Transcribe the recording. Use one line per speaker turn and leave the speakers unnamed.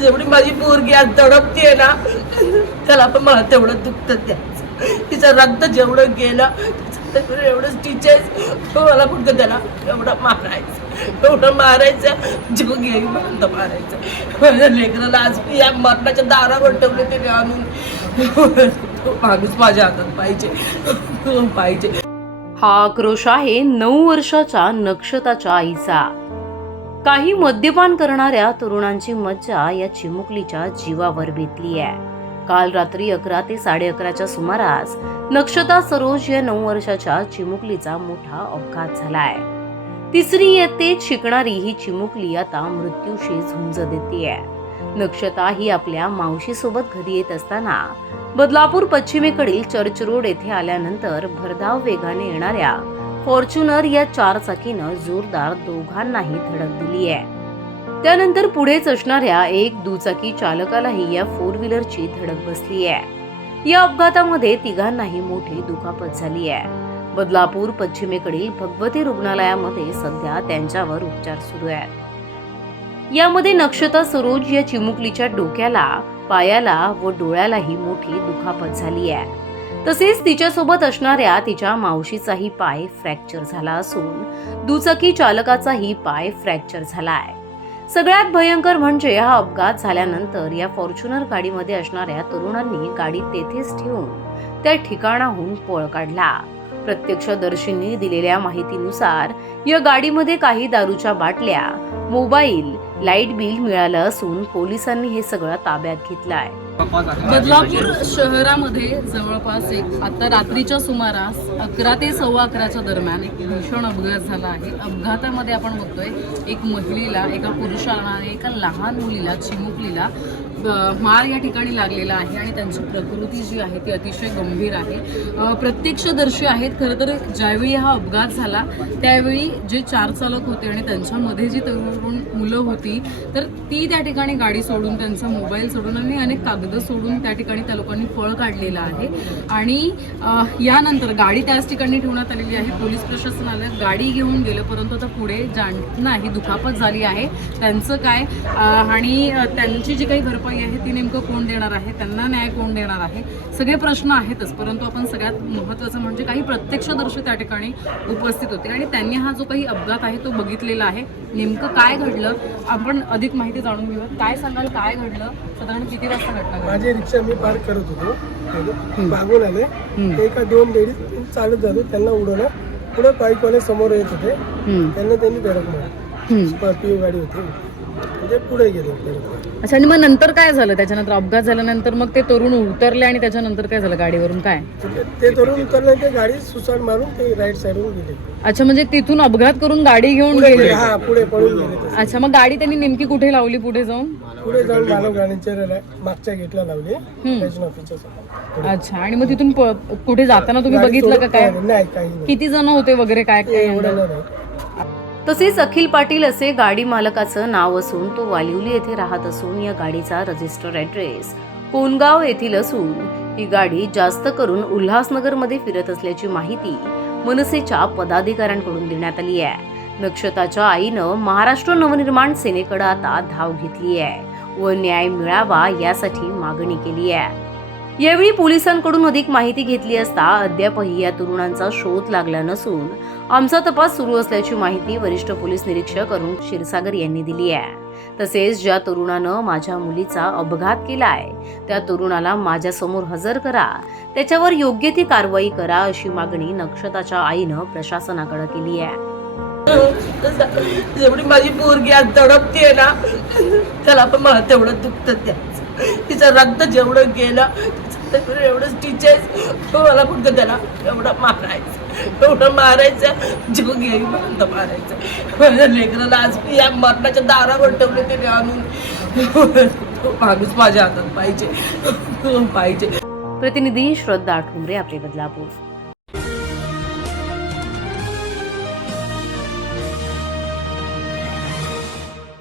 जेवढी माझी पोरगी आज तडपतीये ना त्याला पण मला तेवढं दुखत त्याच. तिचं रक्त जेवढं गेलं एवढंच टीचर्स मला फक्त त्याला एवढं मारायचं एवढं मारायचं जीव घेईपर्यंत मारायचं. माझ्या लेकराला आज मी या मरणाच्या दारावर ठेवले त्याने आणून. तो माणूस माझ्या हातात पाहिजे. पाहिजे.
हा आक्रोश आहे नऊ वर्षाच्या नक्षताच्या आईचा. काही मद्यपान करणाऱ्या तरुणांची मज्जा या चिमुकलीच्या जीवावर बेतली आहे. काल रात्री अकरा ते साडे अकराच्या सुमारास नक्षता सरोज या नऊ वर्षाच्या चिमुकलीचा मोठा अपघात झालाय. तिसरी येते शिकणारी ही चिमुकली आता मृत्यूशी झुंज देते नक्षता ही आपल्या मावशीसोबत घरी येत असताना बदलापूर पश्चिमेकडील चर्च रोड येथे आल्यानंतर भरधाव वेगाने येणाऱ्या फॉर्च्युनर या चारचाकीनं जोरदार दोघांनाही धडक दिली आहे. त्यानंतर पुढेच असणाऱ्या एक दुचाकी चालकालाही या फोर व्हीलरची धडक बसली आहे. या अपघातामध्ये तिघांनाही मोठी दुखापत झाली आहे. बदलापूर पश्चिमेकडील भगवती रुग्णालयामध्ये सध्या त्यांच्यावर उपचार सुरू आहेत. यामध्ये नक्षता सरोज या चिमुकलीच्या डोक्याला पायाला व डोळ्यालाही मोठी दुखापत झाली आहे. तसेच तिच्यासोबत असणाऱ्या तिच्या मावशीचाही पाय फ्रॅक्चर झाला असून दुचाकी चालकाचाही पाय फ्रॅक्चर झाला आहे. सगळ्यात भयंकर म्हणजे हा अपघात झाल्यानंतर या फॉर्च्युनर गाडीमध्ये असणाऱ्या तरुणांनी गाडी तेथेच ठेवून त्या ठिकाणाहून पळ काढला. प्रत्यक्षदर्शींनी दिलेल्या माहितीनुसार या गाडीमध्ये काही दारूच्या बाटल्या मोबाईल लाइट बिल मिळालं असून पोलिसांनी हे सगळं ताब्यात घेतलंय.
बदलापूर शहरामध्ये जवळपास एक आता रात्रीच्या सुमारास अकरा ते सव्वा अकराच्या दरम्यान एक भीषण अपघात झाला आहे. अपघातामध्ये आपण बघतोय एक महिलेला एका पुरुषाला आणि एका लहान मुलीला चिमुकलीला माळ मार या ठिकाणी लागलेला आहे आणि त्यांची प्रकृती जी आहे ती अतिशय गंभीर आहे. प्रत्यक्षदर्शी आहेत खरं तर ज्यावेळी हा अपघात झाला त्यावेळी जे चार चालक होते आणि त्यांच्यामध्ये जी तरुण मुलं होती तर ती त्या ठिकाणी गाडी सोडून त्यांचा मोबाईल सोडून आणि अनेक कागदं सोडून त्या ठिकाणी त्या लोकांनी पळ काढलेला आहे. आणि यानंतर गाडी त्याच ठिकाणी ठेवण्यात आलेली आहे. पोलीस प्रशासन आलं गाडी घेऊन गेलं परंतु आता पुढे ज्यांना ही दुखापत झाली आहे. त्यांचं काय आणि त्यांची जी काही भरपाई आहे ती नेमकं कोण देणार आहे? त्यांना न्याय कोण देणार आहे? सगळे प्रश्न आहेतच परंतु आपण सगळ्यात महत्त्वाचं म्हणजे काही प्रत्यक्षदर्शी त्या ठिकाणी उपस्थित होते. आणि त्यांनी हा जो काही अपघात आहे तो बघितलेला आहे. नेमकं काय घडलं? आपण अधिक माहिती जाणून घेऊया काय सांगाल काय घडलं? साधारण किती वाजता घटना घडली?
माझी रिक्षा मी पार्क करत होतो. मागून आले. ते एका दोन लेडीज चालत जातो त्यांना उडवलं. पुढे बाईकवाले समोर येत होते. त्यांना त्यांनी धडक मारली. स्कॉर्पिओ गाडी होती. म्हणजे पुढे गेले धडक
अच्छा आणि मग नंतर काय झालं? त्याच्यानंतर अपघात झाल्यानंतर मग ते तरुण उतरले आणि त्याच्यानंतर काय झालं गाडीवरून? काय?
म्हणजे ते तरुण उतरले ते गाडी सुसाट मारून ते राईट साईडवरून गेले.
अच्छा म्हणजे तिथून अपघात करून गाडी घेऊन
पुढे
गेले.
गेले हा पुढे पळून गेले तसे.
अच्छा मग गाडी त्यांनी नेमकी कुठे लावली पुढे जाऊन?
पुढे जाऊन मानव गाडीच्या मागच्या गेटला लावली स्टेशन ऑफिसच्या समोर. पुढे.
अच्छा आणि मग तिथून प- कुठे जाताना तुम्ही
गाडी
बघितलं का
सोडून
काय?
पळाले. नाही काही नाही.
किती जण होते वगैरे काय काय
एवढं नाही.
तसेच अखिल पाटील असे गाडी मालकाचं नाव असून तो वालिवली येथे राहत असून या गाडीचा रजिस्टर ॲड्रेस कोनगाव येथील असून ही गाडी जास्त करून उल्हासनगरमध्ये फिरत असल्याची माहिती मनसेच्या पदाधिकाऱ्यांकडून देण्यात आली आहे. नक्षताच्या आईनं महाराष्ट्र नवनिर्माण सेनेकडे आता धाव घेतली आहे व न्याय मिळावा यासाठी मागणी केली आहे. यावेळी पोलिसांकडून अधिक माहिती घेतली असता अद्यापही या तरुणांचा शोध लागला नसून आमचा तपास सुरू असल्याची माहिती वरिष्ठ पोलीस निरीक्षक अरुण क्षीरसागर यांनी दिली आहे. तसेच ज्या तरुणानं माझ्या मुलीचा अपघात केलाय त्या तरुणाला माझ्यासमोर हजर करा त्याच्यावर योग्य ती कारवाई करा अशी मागणी नक्षताच्या आईनं प्रशासनाकडे केली आहे.
जेवढी माझी पोरगी आज तडपतीये ना त्याला पण मला तेवढं दुखत त्याच. तिचं रक्त जेवढं गेलं तिचं एवढं स्टिचेस मला कुठं त्याला एवढं मारायचं एवढं मारायचं जीव घेईपर्यंत मारायचं. माझ्या लेकराला आज मी या मरणाच्या दारावर ठेवले त्याने आणून. तो माणूस माझ्या हातात पाहिजे. तो पाहिजे.
प्रतिनिधी श्रद्धा ठुमरे आपले बदलापूर.